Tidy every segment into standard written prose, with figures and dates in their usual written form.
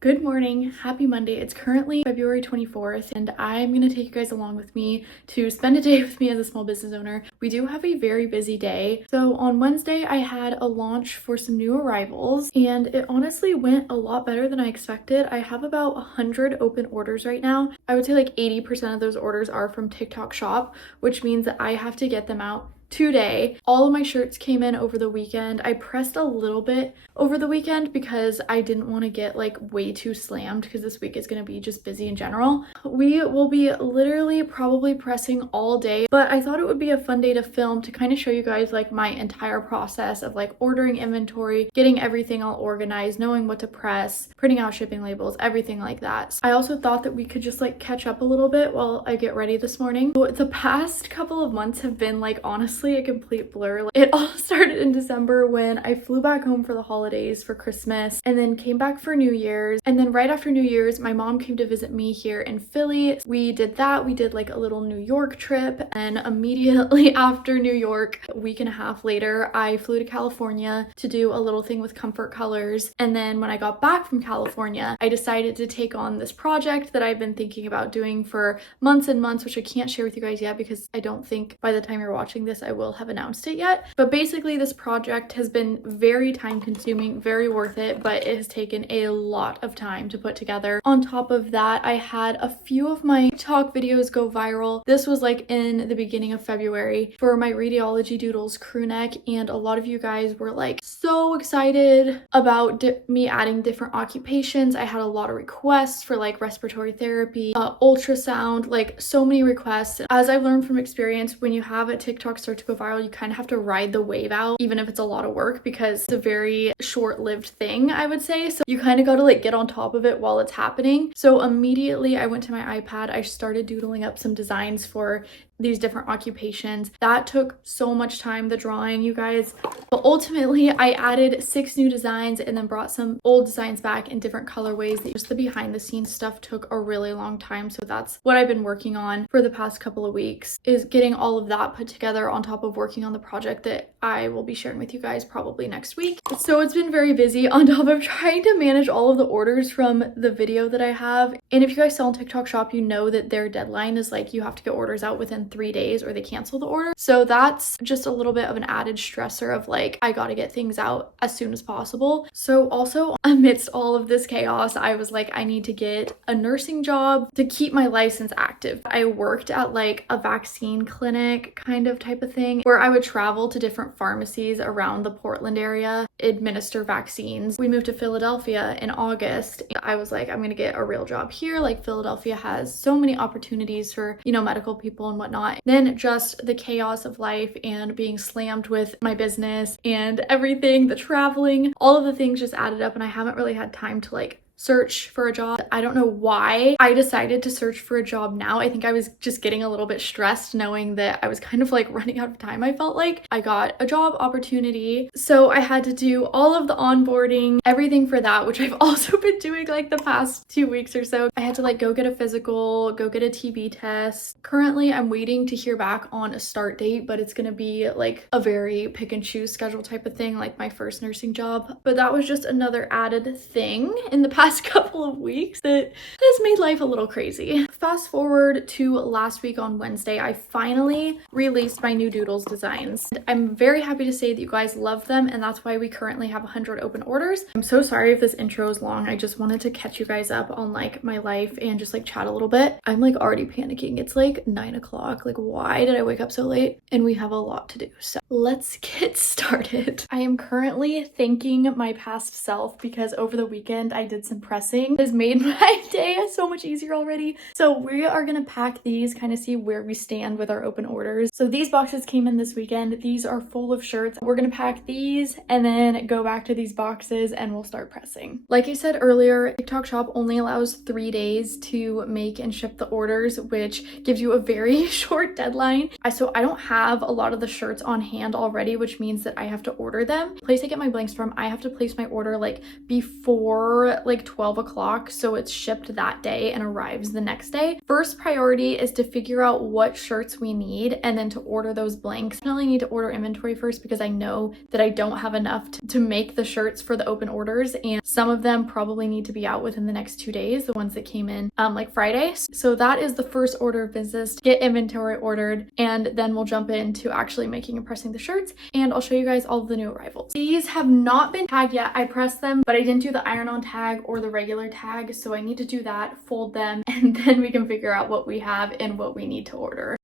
Good morning, happy Monday. It's currently February 24th and I'm gonna take you guys along with me to spend a day with me as a small business owner. We do have a very busy day. So on Wednesday, I had a launch for some new arrivals and it honestly went a lot better than I expected. I have about 100 open orders right now. I would say like 80% of those orders are from TikTok Shop, which means that I have to get them out today. All of my shirts came in over the weekend. I pressed a little bit over the weekend because I didn't want to get like way too slammed because this week is going to be just busy in general. We will be literally probably pressing all day, but I thought it would be a fun day to film to kind of show you guys like my entire process of like ordering inventory, getting everything all organized, knowing what to press, printing out shipping labels, everything like that. I also thought that we could just like catch up a little bit while I get ready this morning. So the past couple of months have been like honestly a complete blur. It all started in December when I flew back home for the holidays for Christmas and then came back for New Year's. And then right after New Year's, my mom came to visit me here in Philly. We did that. We did like a little New York trip. And immediately after New York, a week and a half later, I flew to California to do a little thing with Comfort Colors. And then when I got back from California, I decided to take on this project that I've been thinking about doing for months and months, which I can't share with you guys yet because I don't think by the time you're watching this, I will have announced it yet. But basically this project has been very time consuming, very worth it, but it has taken a lot of time to put together. On top of that, I had a few of my TikTok videos go viral. This was like in the beginning of February for my radiology doodles crew neck, and a lot of you guys were like so excited about me adding different occupations. I had a lot of requests for like respiratory therapy, ultrasound, like so many requests. As I've learned from experience, when you have a TikTok start to go viral, you kind of have to ride the wave out, even if it's a lot of work, because it's a very short-lived thing, I would say. So you kind of got to like get on top of it while it's happening. So immediately I went to my iPad, I started doodling up some designs for these different occupations. That took so much time, the drawing, you guys. But ultimately, I added 6 new designs and then brought some old designs back in different colorways. Just the behind the scenes stuff took a really long time. So that's what I've been working on for the past couple of weeks, is getting all of that put together on top of working on the project that I will be sharing with you guys probably next week. So it's been very busy on top of trying to manage all of the orders from the video that I have. And if you guys sell on TikTok Shop, you know that their deadline is like you have to get orders out within 3 days or they cancel the order. So that's just a little bit of an added stressor of like, I gotta get things out as soon as possible. So also amidst all of this chaos, I was like, I need to get a nursing job to keep my license active. I worked at like a vaccine clinic kind of type of thing where I would travel to different pharmacies around the Portland area, administer vaccines. We moved to Philadelphia in August. I was like, I'm gonna get a real job here. Like Philadelphia has so many opportunities for, you know, medical people and whatnot. Then just the chaos of life and being slammed with my business and everything, the traveling, all of the things just added up, and I haven't really had time to like search for a job. I don't know why I decided to search for a job now. I think I was just getting a little bit stressed knowing that I was kind of like running out of time. I felt like I got a job opportunity, so I had to do all of the onboarding, everything for that, which I've also been doing like the past 2 weeks or so. I had to like go get a physical, go get a TB test. Currently I'm waiting to hear back on a start date, but it's gonna be like a very pick and choose schedule type of thing, like my first nursing job. But that was just another added thing in the past couple of weeks that has made life a little crazy. Fast forward to last week on Wednesday, I finally released my new doodles designs. I'm very happy to say that you guys love them, and that's why we currently have 100 open orders. I'm so sorry if this intro is long. I just wanted to catch you guys up on like my life and just like chat a little bit. I'm like already panicking. It's like 9 o'clock. Like, why did I wake up so late? And we have a lot to do. So let's get started. I am currently thanking my past self because over the weekend I did some pressing. It has made my day so much easier already. So we are gonna pack these, kind of see where we stand with our open orders. So these boxes came in this weekend. These are full of shirts. We're gonna pack these and then go back to these boxes and we'll start pressing. Like I said earlier, TikTok Shop only allows 3 days to make and ship the orders, which gives you a very short deadline. So I don't have a lot of the shirts on hand already, which means that I have to order them. The place I get my blanks from, I have to place my order like before like like 12 o'clock, so it's shipped that day and arrives the next day. First priority is to figure out what shirts we need and then to order those blanks. I definitely need to order inventory first because I know that I don't have enough to make the shirts for the open orders, and some of them probably need to be out within the next 2 days, the ones that came in like Friday. So that is the first order of business, to get inventory ordered, and then we'll jump into actually making and pressing the shirts, and I'll show you guys all of the new arrivals. These have not been tagged yet. I pressed them, but I didn't do the iron-on tag or the regular tag, so I need to do that, fold them, and then we can figure out what we have and what we need to order.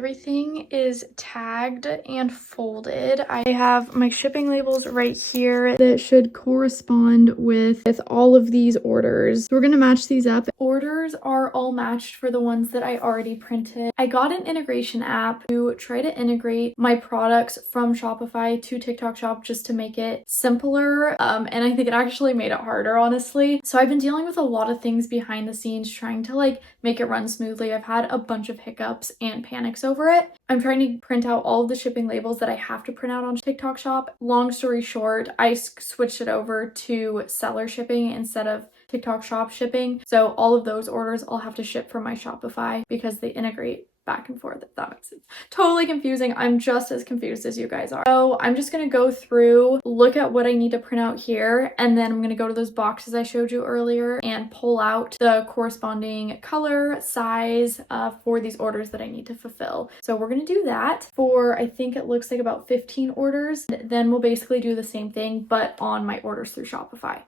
Everything is tagged and folded. I have my shipping labels right here that should correspond with all of these orders. So we're gonna match these up. Orders are all matched for the ones that I already printed. I got an integration app to try to integrate my products from Shopify to TikTok Shop just to make it simpler. And I think it actually made it harder, honestly. So I've been dealing with a lot of things behind the scenes, trying to like make it run smoothly. I've had a bunch of hiccups and panics over it. I'm trying to print out all of the shipping labels that I have to print out on TikTok Shop. Long story short, I switched it over to seller shipping instead of TikTok Shop shipping. So all of those orders I'll have to ship from my Shopify because they integrate back and forth, if that makes sense. Totally confusing. I'm just as confused as you guys are. So I'm just gonna go through, look at what I need to print out here, and then I'm gonna go to those boxes I showed you earlier and pull out the corresponding color, size for these orders that I need to fulfill. So we're gonna do that for, I think it looks like about 15 orders. Then we'll basically do the same thing, but on my orders through Shopify.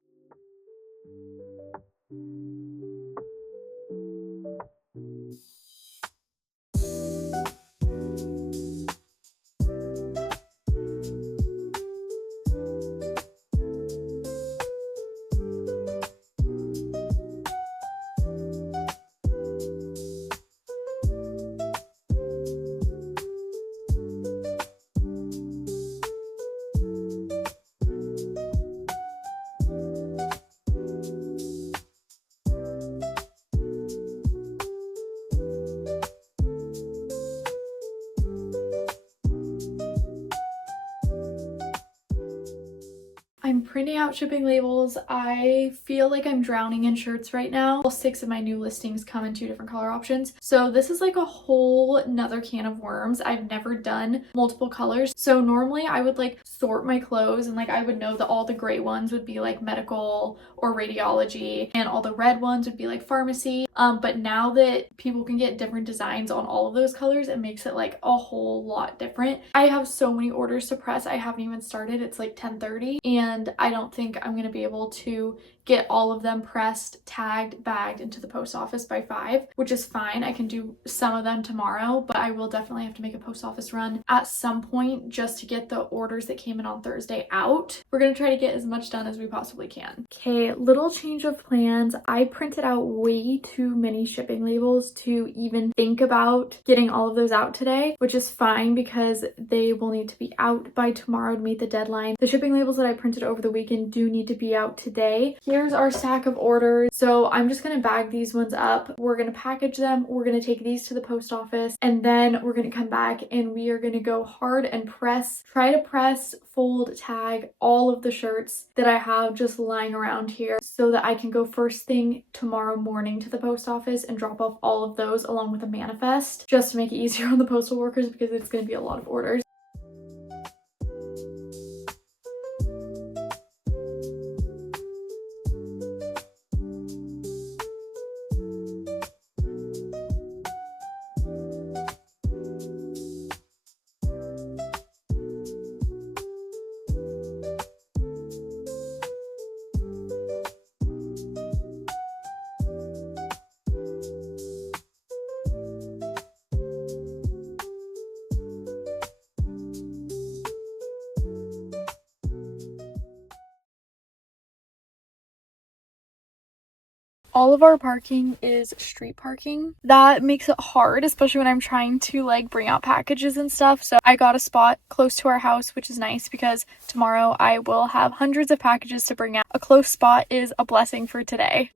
I'm printing out shipping labels. I feel like I'm drowning in shirts right now. All 6 of my new listings come in 2 different color options. So this is like a whole nother can of worms. I've never done multiple colors. So normally I would like sort my clothes and like I would know that all the gray ones would be like medical or radiology and all the red ones would be like pharmacy. But now that people can get different designs on all of those colors, it makes it like a whole lot different. I have so many orders to press. I haven't even started. It's like 10:30 and I don't think I'm going to be able to get all of them pressed, tagged, bagged into the post office by 5, which is fine. I can do some of them tomorrow, but I will definitely have to make a post office run at some point just to get the orders that came in on Thursday out. We're going to try to get as much done as we possibly can. Okay, little change of plans. I printed out way too many shipping labels to even think about getting all of those out today, which is fine because they will need to be out by tomorrow to meet the deadline. The shipping labels that I printed over the weekend do need to be out today. Here's our stack of orders. So I'm just going to bag these ones up. We're going to package them. We're going to take these to the post office and then we're going to come back and we are going to go hard and try to press, fold, tag all of the shirts that I have just lying around here so that I can go first thing tomorrow morning to the post office and drop off all of those along with a manifest just to make it easier on the postal workers because it's going to be a lot of orders. All of our parking is street parking. That makes it hard, especially when I'm trying to like bring out packages and stuff. So I got a spot close to our house, which is nice because tomorrow I will have hundreds of packages to bring out. A close spot is a blessing for today.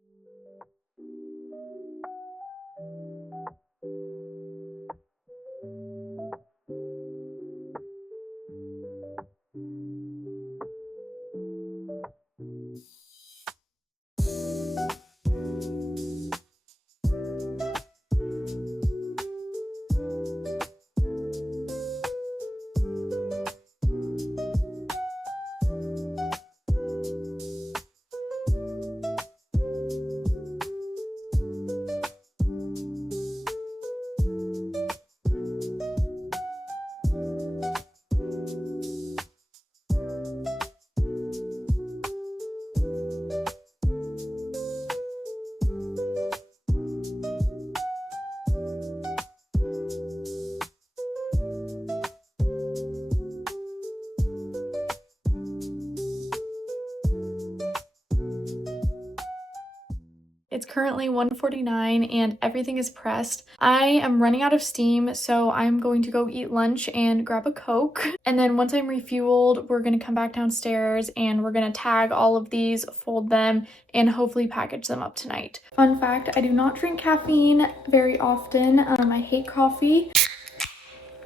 It's currently 1:49 and everything is pressed. I am running out of steam, so I'm going to go eat lunch and grab a Coke. And then once I'm refueled, we're going to come back downstairs and we're going to tag all of these, fold them, and hopefully package them up tonight. Fun fact, I do not drink caffeine very often. I hate coffee.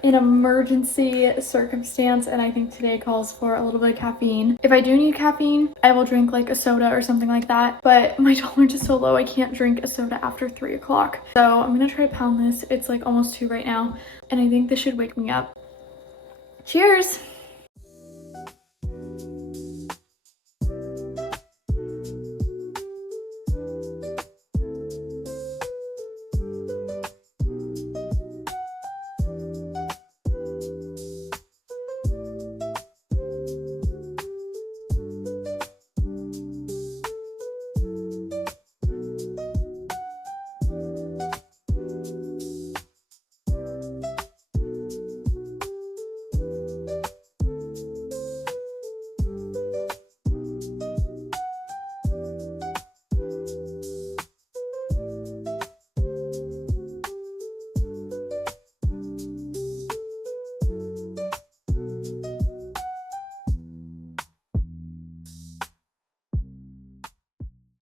An emergency circumstance, and I think today calls for a little bit of caffeine. If I do need caffeine, I will drink like a soda or something like that, but my tolerance is so low I can't drink a soda after 3 o'clock. So I'm gonna try to pound this. It's like almost 2 right now, and I think this should wake me up. Cheers!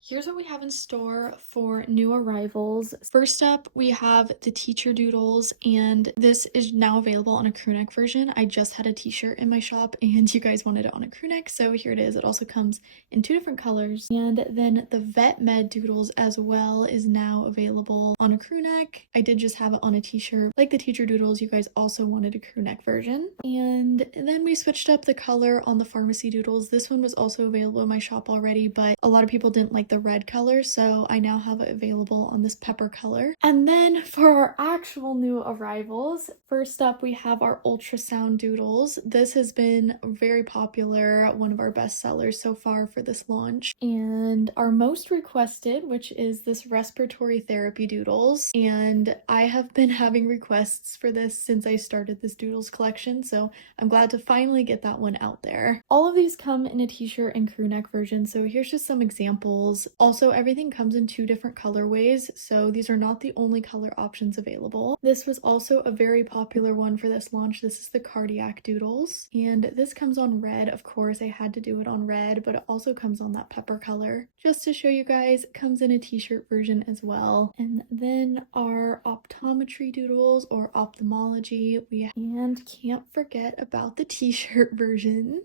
Here's what we have in store for new arrivals. First up, we have the teacher doodles, and this is now available on a crewneck version. I just had a t-shirt in my shop and you guys wanted it on a crewneck, so here it is. It also comes in 2 different colors. And then the vet med doodles as well is now available on a crewneck. I did just have it on a t-shirt. Like the teacher doodles, you guys also wanted a crewneck version. And then we switched up the color on the pharmacy doodles. This one was also available in my shop already, but a lot of people didn't like the red color, so I now have it available on this pepper color. And then for our actual new arrivals, first up we have our ultrasound doodles. This has been very popular, one of our best sellers so far for this launch. And our most requested, which is this respiratory therapy doodles, and I have been having requests for this since I started this doodles collection, so I'm glad to finally get that one out there. All of these come in a t-shirt and crewneck version, so here's just some examples. Also, everything comes in 2 different colorways, so these are not the only color options available. This was also a very popular one for this launch. This is the cardiac doodles, and this comes on red. Of course, I had to do it on red, but it also comes on that pepper color. Just to show you guys, it comes in a t-shirt version as well. And then our optometry doodles, or ophthalmology, and can't forget about the t-shirt version.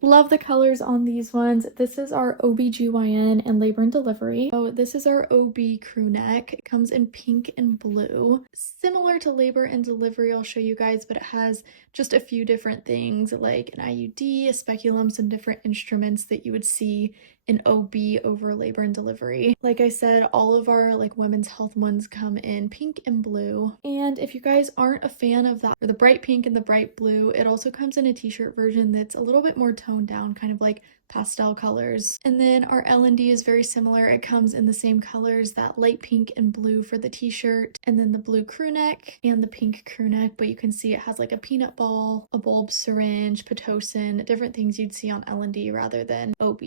Love the colors on these ones. This is our OBGYN and labor and delivery. So this is our OB crew neck. It comes in pink and blue. Similar to labor and delivery, I'll show you guys, but it has just a few different things like an IUD, a speculum, some different instruments that you would see in OB over labor and delivery. Like I said, all of our women's health ones come in pink and blue. And if you guys aren't a fan of that, or the bright pink and the bright blue, it also comes in a t-shirt version that's a little bit more toned down, kind of like pastel colors. And then our L&D is very similar. It comes in the same colors, that light pink and blue for the t-shirt, and then the blue crew neck and the pink crew neck, but you can see it has like a peanut ball, a bulb syringe, Pitocin, different things you'd see on L&D rather than OB.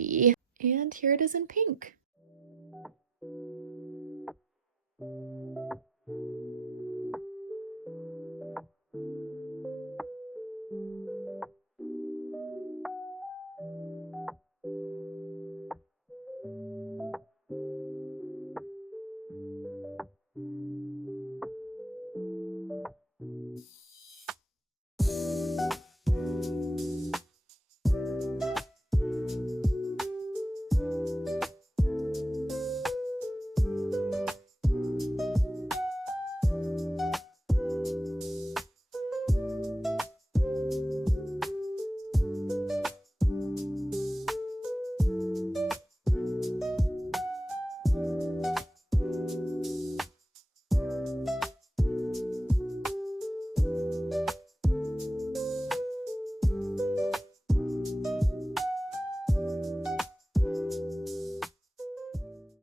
And here it is in pink.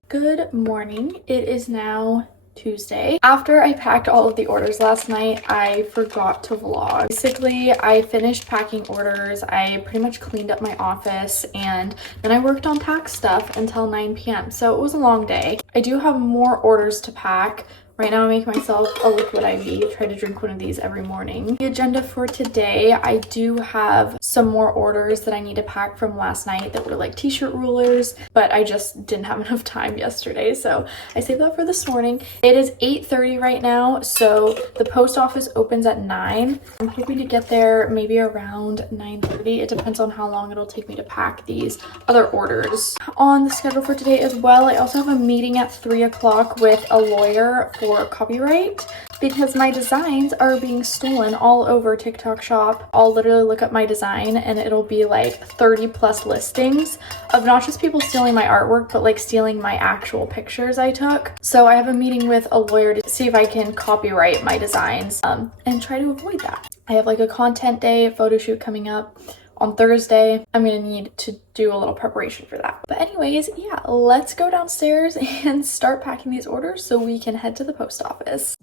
Good morning. It is now Tuesday. After I packed all of the orders last night, I forgot to vlog. Basically, I finished packing orders, I pretty much cleaned up my office, and then I worked on tax stuff until 9 p.m. So it was a long day. I do have more orders to pack. Right now, I'm making myself a liquid IV. Try to drink one of these every morning. The agenda for today, I do have some more orders that I need to pack from last night that were like t-shirt rulers, but I just didn't have enough time yesterday, so I saved that for this morning. It is 8:30 right now, so the post office opens at 9. I'm hoping to get there maybe around 9:30. It depends on how long it'll take me to pack these other orders. On the schedule for today as well, I also have a meeting at 3 o'clock with a lawyer for copyright because my designs are being stolen all over TikTok shop. I'll literally look up my design and it'll be like 30 plus listings of not just people stealing my artwork, but like stealing my actual pictures I took. So I have a meeting with a lawyer to see if I can copyright my designs and try to avoid that. I have like a content day photo shoot coming up on Thursday. I'm gonna need to do a little preparation for that. But anyways, yeah, let's go downstairs and start packing these orders so we can head to the post office.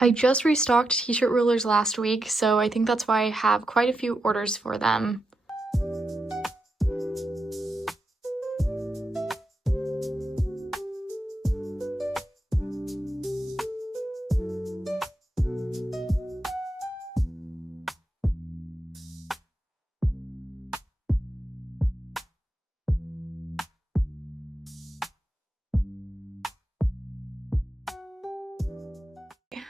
I just restocked t-shirt rulers last week, so I think that's why I have quite a few orders for them.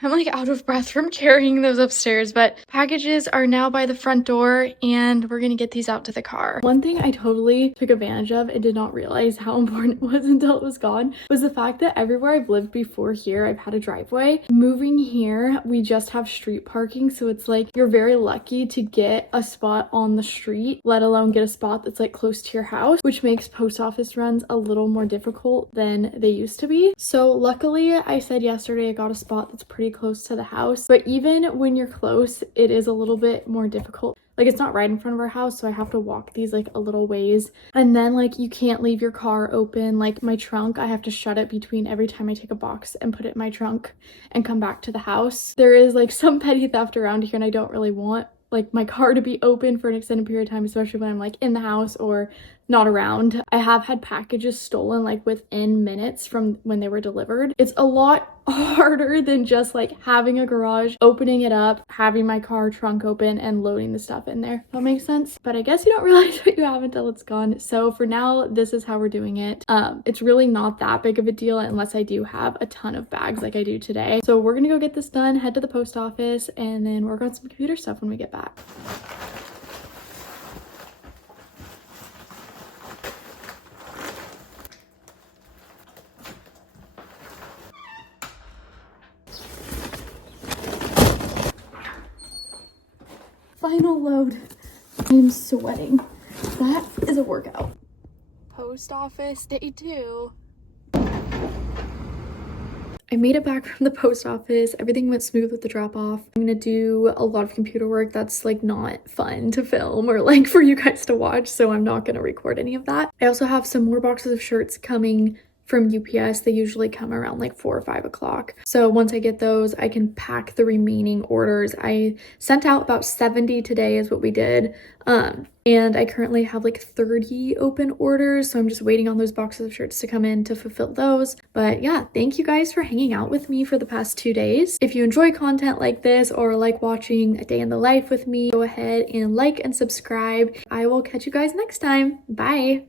I'm like out of breath from carrying those upstairs, but packages are now by the front door and we're gonna get these out to the car. One thing I totally took advantage of and did not realize how important it was until it was gone was the fact that everywhere I've lived before here, I've had a driveway. Moving here, we just have street parking, so it's like you're very lucky to get a spot on the street, let alone get a spot that's like close to your house, which makes post office runs a little more difficult than they used to be. So luckily, I said yesterday I got a spot that's pretty close to the house, but even when you're close, it is a little bit more difficult. Like, it's not right in front of our house, so I have to walk these like a little ways, and then like you can't leave your car open. Like my trunk, I have to shut it between every time I take a box and put it in my trunk and come back to the house. There is like some petty theft around here, and I don't really want like my car to be open for an extended period of time, especially when I'm like in the house or not around. I have had packages stolen like within minutes from when they were delivered. It's a lot harder than just like having a garage, opening it up, having my car trunk open and loading the stuff in there. That makes sense. But I guess you don't realize what you have until it's gone. So for now, this is how we're doing it. It's really not that big of a deal unless I do have a ton of bags like I do today. So we're gonna go get this done, head to the post office, and then work on some computer stuff when we get back. Final load. I am sweating. That is a workout. Post office day 2. I made it back from the post office. Everything went smooth with the drop off. I'm gonna do a lot of computer work that's like not fun to film or like for you guys to watch, so I'm not gonna record any of that. I also have some more boxes of shirts coming from UPS. They usually come around like 4 or 5 o'clock. So once I get those, I can pack the remaining orders. I sent out about 70 today is what we did. And I currently have like 30 open orders. So I'm just waiting on those boxes of shirts to come in to fulfill those. But yeah, thank you guys for hanging out with me for the past 2 days. If you enjoy content like this or like watching a day in the life with me, go ahead and like and subscribe. I will catch you guys next time. Bye.